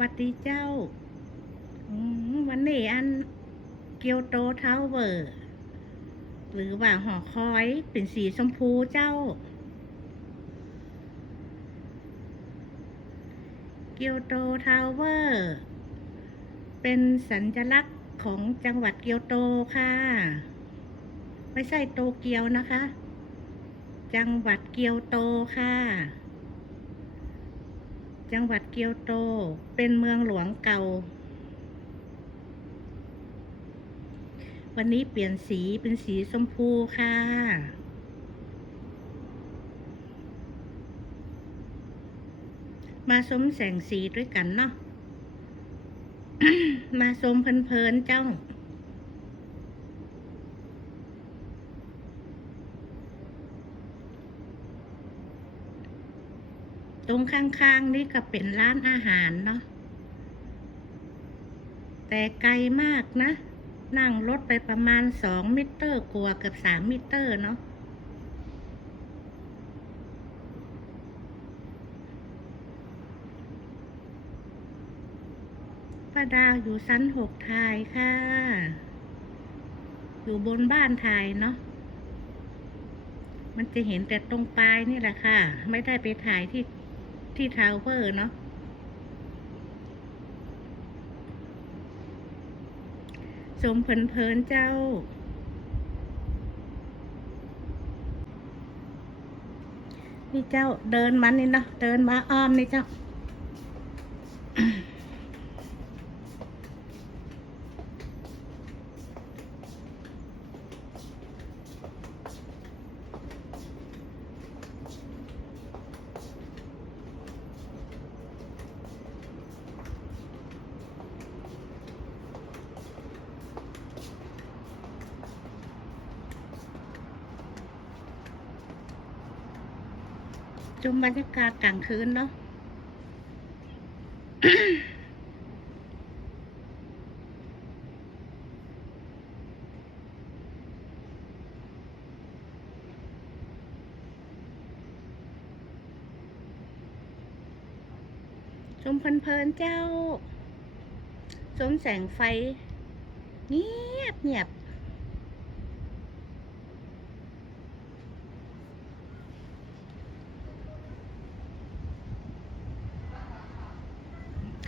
วัสดีเจ้า วันนี้อันเกียวโตทาวเวอร์ หรือว่าหอคอยเป็นสีชมพูเจ้า เกียวโตทาวเวอร์ เป็นสัญลักษณ์ของจังหวัดเกียวโตค่ะ ไม่ใช่โตเกียวนะคะ จังหวัดเกียวโตค่ะ จังหวัดเกียวโต เป็นเมืองหลวงเก่า วันนี้เปลี่ยนสีเป็นสีชมพูค่ะมาสมแสงสีด้วยกันเนาะ มาสมเพลินๆเจ้า ตรงข้างๆนี่ก็เป็นร้านอาหารเนาะ แต่ไกลมากนะ นั่งรถไปประมาณสองมิเตอร์กว่าเกับสามมิเตอร์เนาะป้าดาวอยู่ชั้นหกทายค่ะ อยู่บนบ้านทายเนาะ มันจะเห็นแต่ตรงปลายนี่แหละค่ะ ไม่ได้ไปถ่ายที่ ที่ทาวเวอร์เนาะสมเพลินๆเจ้านี่เจ้าเดินมานี่เนาะเดินมาอ้อมนี่เจ้า ชมบรรยากาศกลางคืนเนาะชมเพลินๆเจ้า ชมแสงไฟ เงียบเงียบ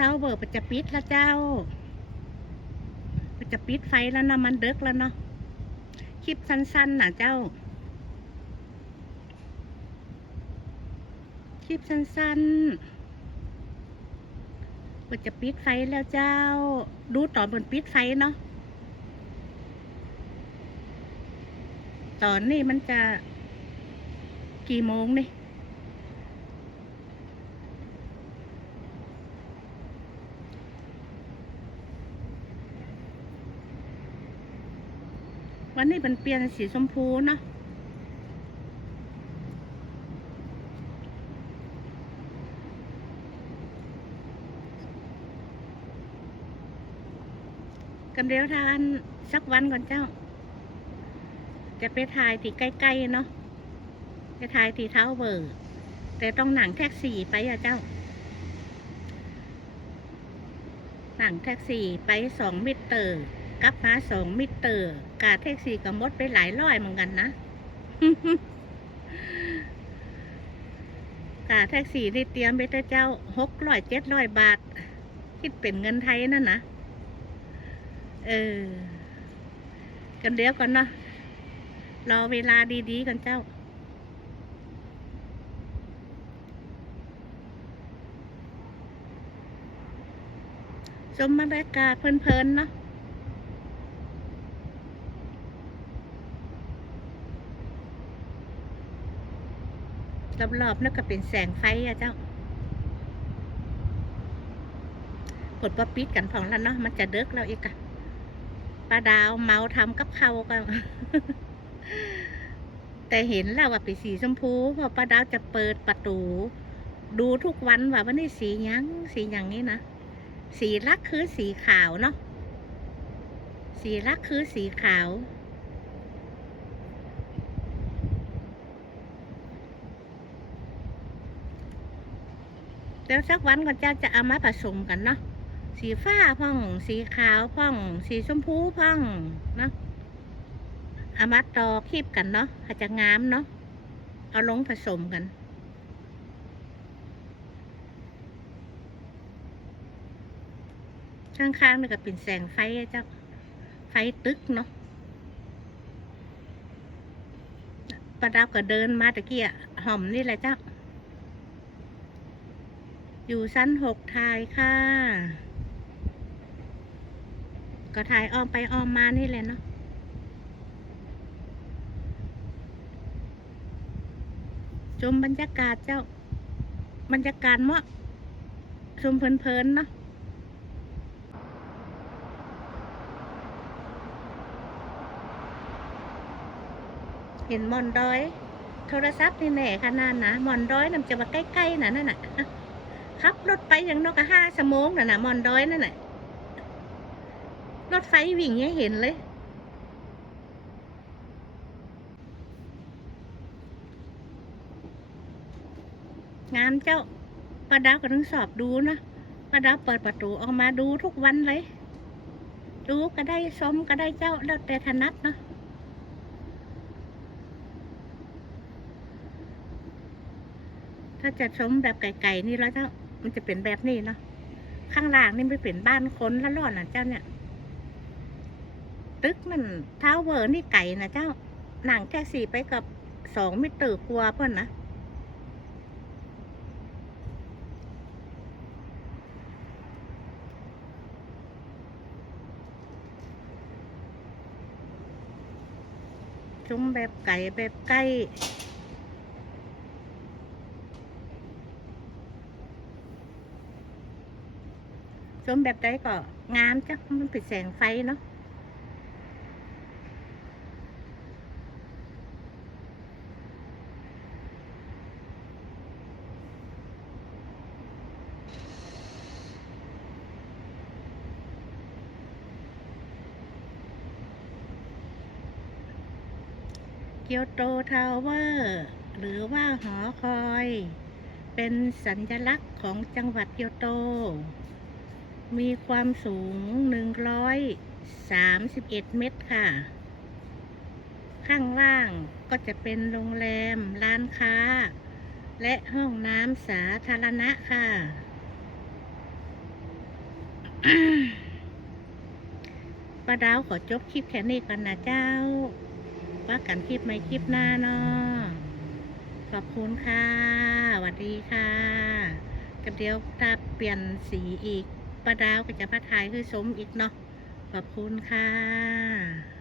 เท้าเบิร์ปจะปิดแล้วเจ้ามันจะปิดไฟแล้วนะมันเดึกแล้วเนาะคลิปสั้นๆน่ะเจ้า คลิปสั้นๆมันจะปิดไฟแล้วเจ้า ดูตอนบนปิดไฟเนาะตอนนี้มันจะกี่โมงนี่ วันนี้มันเปลี่ยนสีชมพูเนาะกันเดียวทานสักวันก่อนเจ้า จะไปถ่ายที่ใกล้ๆเนาะไปถ่ายที่เท้าเบอร์แต่ต้องหนังแท็กซี่ไปอะเจ้า หนังแท็กซี่ไปสองมิเตอร์ กลับมาสองมิเตอร์กาแท็กซี่ก็หมดไปหลายร้อยเหมือนกันนะกาแท็กซี่ที่เตรียมไปแต่เจ้าหกร้อยเจ็ดร้อยบาท คิดเป็นเงินไทยนั่นนะเออ กันเดี๋ยวก่อนเนาะรอเวลาดีๆกันเจ้าชมบรรยากาศเพลินๆเนาะ รอบๆนั่นก็เป็นแสงไฟอะเจ้ากดปะปิดกันพองแล้วเนาะมันจะเดึกแล้วอีกอะป้าดาวเมาทำกับเขาก็แต่เห็นแล้วว่าเป็นสีชมพูพอป้าดาวจะเปิดประตู ดูทุกวันว่าวันนี้สียังสีอย่างนี้นะสีลักคือสีขาวเนาะสีลักคือสีขาว แแล้วสักวันก็เจ้าจะเอามาผสมกันเนาะสีฟ้าพ่อง สีขาวพ่อง สีชมพูพ่องเนาะเอามาต่อคีบกันเนาะอาจจะงามเนาะเอาลงผสมกันข้างๆนี่ก็เป็นแสงไฟเจ้าไฟตึกเนาะประดับก็เดินมาตะเกียหอมนี่แหละเจ้า อยู่ชั้นหกทายค่ะ ก็ถ่ายอ้อมไปอ้อมมานี่แหละเนาะชมบรรยากาศเจ้า บรรยากาศเมาะชมเพลินๆเนาะเห็นมอนดอย โทรศัพท์นี่แหน่ขนาดนะมอนดอยนำจะมาใกล้ๆนะนั่นน่ะ ขับ รถไปอย่างนอกก็ห้าชั่วโมงน่ะนะมอนดอยนั่นน่ะรถไฟวิ่งยังเห็นเลยงามเจ้าป้าดาวก็ต้องสอบดูนะป้าดาวเปิดประตูออกมาดูทุกวันเลย ดูก็ได้ชมก็ได้เจ้าแล้วแต่ถนัดเนาะถ้าจะชมแบบไก่ๆนี่แล้วเจ้า มันจะเป็นแบบนี้เนาะข้างล่างนี่ไม่เป็นบ้านคนละล่อนนะเจ้าเนี่ยตึกมันเท้าเวอร์นี่ไก่นะเจ้าหนังแค่สี่ไปกับสองมิตรกลัวพ่อนนะชมแบบไก่แบบใก ชมแบบใดก็งามจ้ะมันเป็นแสงไฟเนาะเกียวโตทาวเวอร์หรือว่าหอคอย เป็นสัญลักษณ์ของจังหวัดเกียวโต มีความสูง 131 เมตรค่ะ ข้างล่างก็จะเป็นโรงแรม ร้านค้า และห้องน้ำสาธารณะค่ะ ป้าดาวขอจบคลิปแค่นี้ก่อนนะเจ้า ว่ากันคลิปไม่คลิปหน้าเนาะขอบคุณค่ะสวัสดีค่ะกับเดี๋ยวถ้าเปลี่ยนสีอีก ป้าดาวก็จะมาถ่ายคือสมอีกเนาะขอบคุณค่ะ